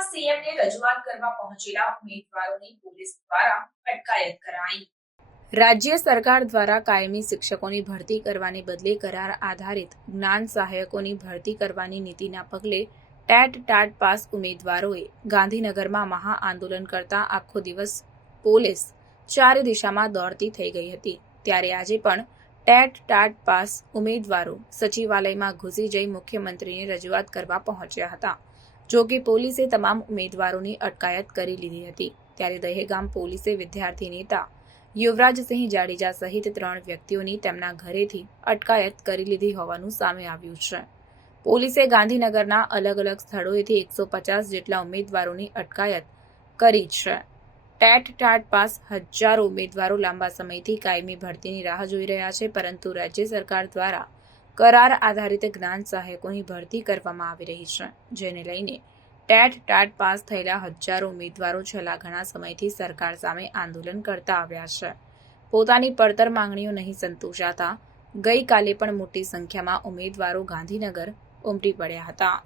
ગાંધીનગરમાં સીએમને રજૂઆત કરવા પહોંચેલા ઉમેદવારોની પોલીસ દ્વારા અટકાયત કરાઈ. રાજ્ય સરકાર દ્વારા કાયમી શિક્ષકોની ભરતી કરવાને બદલે કરાર આધારિત જ્ઞાન સહાયકોની ભરતી કરવાની નીતિના પગલે ટેટ ટાટ પાસ ઉમેદવારોએ ગાંધીનગરમાં મહા આંદોલન કરતા આખો દિવસ પોલીસ ચાર દિશામાં દોડતી થઈ ગઈ હતી. ત્યારે આજે પણ ટેટ ટાટ પાસ ઉમેદવારો સચિવાલયમાં ઘૂસી જઈ મુખ્યમંત્રીને રજૂઆત કરવા પહોંચ્યા હતા. જો કે પોલીસે તમામ ઉમેદવારોની અટકાયત કરી લીધી હતી. ત્યારે દહેગામ પોલીસે વિદ્યાર્થી નેતા યુવરાજસિંહ જાડેજા સહિત ત્રણ વ્યક્તિઓની તેમના ઘરેથી અટકાયત કરી લીધી હોવાનું સામે આવ્યું છે. પોલીસે ગાંધીનગરના અલગ અલગ સ્થળોએથી એકસો પચાસ જેટલા ઉમેદવારોની અટકાયત કરી છે. ટેટ ટાટ પાસ હજારો ઉમેદવારો લાંબા સમયથી કાયમી ભરતીની રાહ જોઈ રહ્યા છે, પરંતુ રાજ્ય સરકાર દ્વારા કરાર આધારિત જ્ઞાન સહાયકોની ભરતી કરવામાં આવી રહી છે, જેને લઈને ટેટ ટાટ પાસ થયેલા હજારો ઉમેદવારો છેલ્લા ઘણા સમયથી સરકાર સામે આંદોલન કરતા આવ્યા છે. પોતાની પડતર માંગણીઓ નહીં સંતોષાતા ગઈકાલે પણ મોટી સંખ્યામાં ઉમેદવારો ગાંધીનગર ઉમટી પડ્યા હતા.